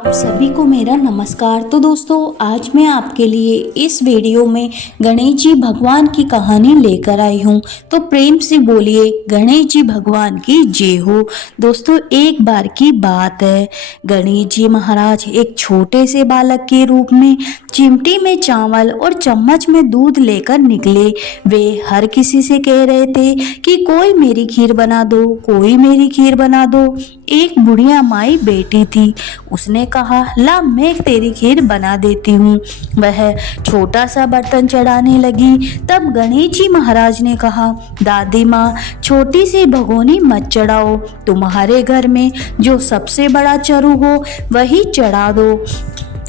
आप सभी को मेरा नमस्कार। तो दोस्तों, आज मैं आपके लिए इस वीडियो में गणेश जी भगवान की कहानी लेकर आई हूँ। तो प्रेम से बोलिए गणेश जी भगवान की जय हो। दोस्तों, एक बार की बात है, गणेश जी महाराज एक छोटे से बालक के रूप में चिमटी में चावल और चम्मच में दूध लेकर निकले। वे हर किसी से कह रहे थे कि कोई मेरी खीर बना दो, कोई मेरी खीर बना दो। एक बुढ़िया माई बेटी थी, उसने कहा, ला मैं तेरी खीर बना देती हूँ। वह छोटा सा बर्तन चढ़ाने लगी। तब गणेश जी महाराज ने कहा, दादी माँ, छोटी सी भगोनी मत चढ़ाओ, तुम्हारे घर में जो सबसे बड़ा चरु हो वही चढ़ा दो।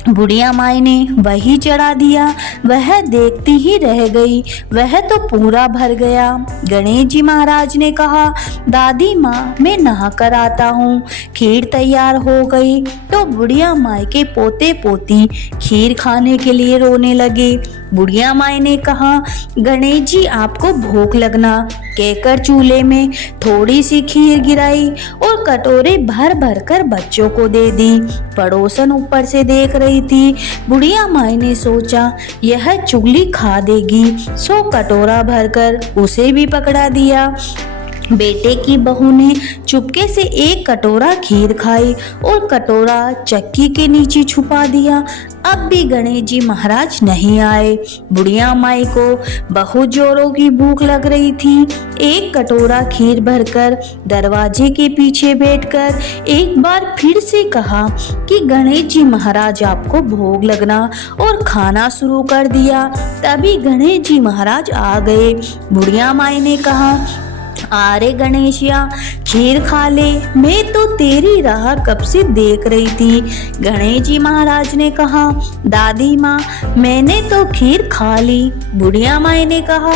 बुढ़िया माई ने वही चढ़ा दिया। वह देखती ही रह गई, वह तो पूरा भर गया। गणेश जी महाराज ने कहा, दादी माँ, मैं नहा कर आता हूँ। खीर तैयार हो गई तो बुढ़िया माई के पोते पोती खीर खाने के लिए रोने लगे। बुढ़िया माई ने कहा, गणेश जी आपको भूख लगना, कहकर चूल्हे में थोड़ी सी खीर गिराई और कटोरे भर भर कर बच्चों को दे दी। पड़ोसन ऊपर से देख रही थी। बुढ़िया माई ने सोचा, यह चुगली खा देगी, सो कटोरा भरकर उसे भी पकड़ा दिया। बेटे की बहू ने चुपके से एक कटोरा खीर खाई और कटोरा चक्की के नीचे छुपा दिया। अब भी गणेश जी महाराज नहीं आए। बुढ़िया माई को बहुत जोरों की भूख लग रही थी। एक कटोरा खीर भरकर दरवाजे के पीछे बैठकर एक बार फिर से कहा कि गणेश जी महाराज आपको भोग लगना, और खाना शुरू कर दिया। तभी गणेश जी महाराज आ गए। बुढ़िया माई ने कहा, अरे गणेशिया, खीर खा ले, मैं तो तेरी राह कब से देख रही थी। गणेश जी महाराज ने कहा, दादी माँ, मैंने तो खीर खा ली। बुढ़िया माई ने कहा,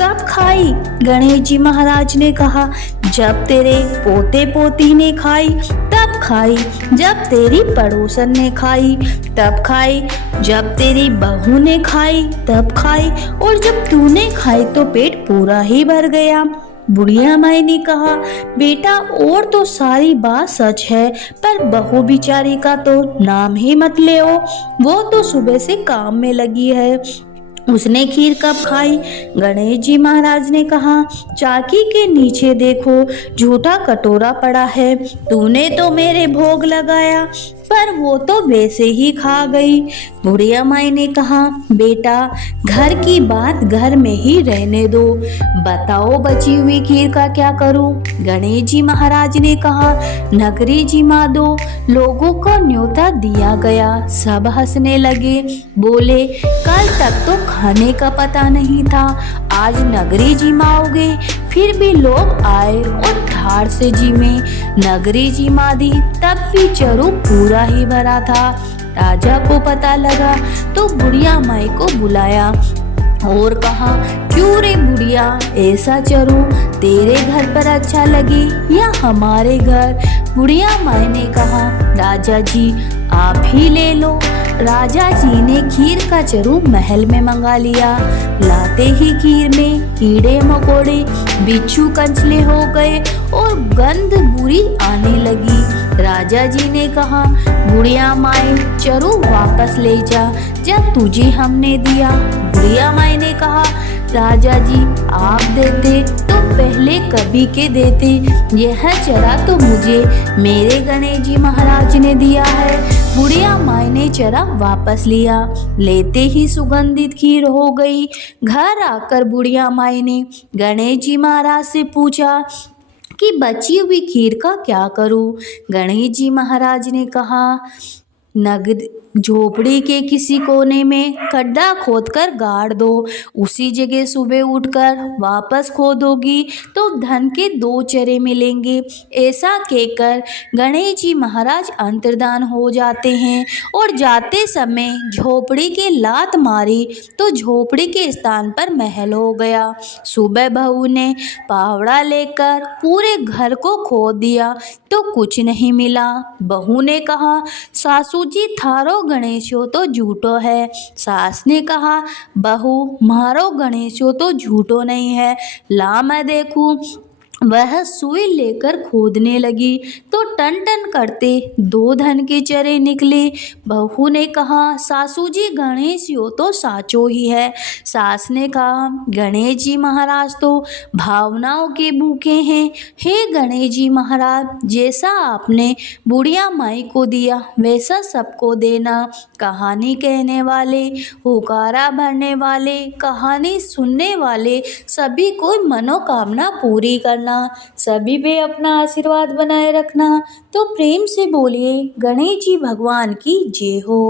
कब खाई? गणेश जी महाराज ने कहा, जब तेरे पोते पोती ने खाई तब खाई, जब तेरी पड़ोसन ने खाई तब खाई, जब तेरी बहू ने खाई तब खाई, और जब तूने खाई तो पेट पूरा ही भर गया। बुढ़िया माई ने कहा, बेटा, और तो सारी बात सच है, पर बहू बिचारी का तो नाम ही मत ले, वो तो सुबह से काम में लगी है, उसने खीर कब खाई? गणेश जी महाराज ने कहा, चाकी के नीचे देखो, झूठा कटोरा पड़ा है, तूने तो मेरे भोग लगाया, पर वो तो वैसे ही खा गई। बुढ़िया माई ने कहा, बेटा, घर की बात घर में ही रहने दो, बताओ बची हुई खीर का क्या करूं? गणेश जी महाराज ने कहा, नगरी जिमा दो, लोगों को न्योता दिया गया। सब हंसने लगे, बोले, कल तक तो खाने का पता नहीं था, आज नगरी जिमाओगे? फिर भी लोग आए और ठाड़ से जिमे। नगरी जिमा दी, तब भी चरु पूरा ही भरा था। राजा को पता लगा तो बुढ़िया माई को बुलाया और कहा, क्यों रे बुढ़िया, ऐसा चरू तेरे घर पर अच्छा लगे या हमारे घर? बुढ़िया माई ने कहा, राजा जी आप ही ले लो। राजा जी ने खीर का चरू महल में मंगा लिया। लाते ही खीर में कीड़े मकोड़े, बिच्छू कंचले हो गए और गंध बुरी आने लगी। राजा जी ने कहा, बुढ़िया माई, चरू वापस ले जा, जब तुझे हमने दिया। बुढ़िया माई ने कहा, राजा जी आप देते तो पहले कभी के देते, यह चरा तो मुझे मेरे गणेश जी महाराज ने दिया है। बुढ़िया माई ने चरा वापस लिया। लेते ही सुगंधित खीर हो गई। घर आकर बुढ़िया माई ने गणेश जी महाराज से पूछा कि बची हुई खीर का क्या करूं? गणेश जी महाराज ने कहा, नगर झोपड़ी के किसी कोने में खड्डा खोदकर गाड़ दो, उसी जगह सुबह उठकर वापस खोदोगी तो धन के 2 चरे मिलेंगे। ऐसा कहकर गणेश जी महाराज अंतर्धान हो जाते हैं और जाते समय झोपड़ी के लात मारी तो झोपड़ी के स्थान पर महल हो गया। सुबह बहू ने पावड़ा लेकर पूरे घर को खोद दिया तो कुछ नहीं मिला। बहू ने कहा, सासू जी थारो गणेशो तो झूठो है। सास ने कहा, बहू मारो गणेशो तो झूठो नहीं है, ला मैं देखूं। वह सुई लेकर खोदने लगी तो टन टन करते 2 धन के चरे निकले। बहू ने कहा, सासू जी गणेश यो तो साचो ही है। सास ने कहा, गणेश जी महाराज तो भावनाओं के भूखे हैं। हे गणेश जी महाराज, जैसा आपने बुढ़िया माई को दिया वैसा सबको देना। कहानी कहने वाले, हुकारा भरने वाले, कहानी सुनने वाले सभी को मनोकामना पूरी करना, सभी पे अपना आशीर्वाद बनाए रखना। तो प्रेम से बोलिए गणेश जी भगवान की जय हो।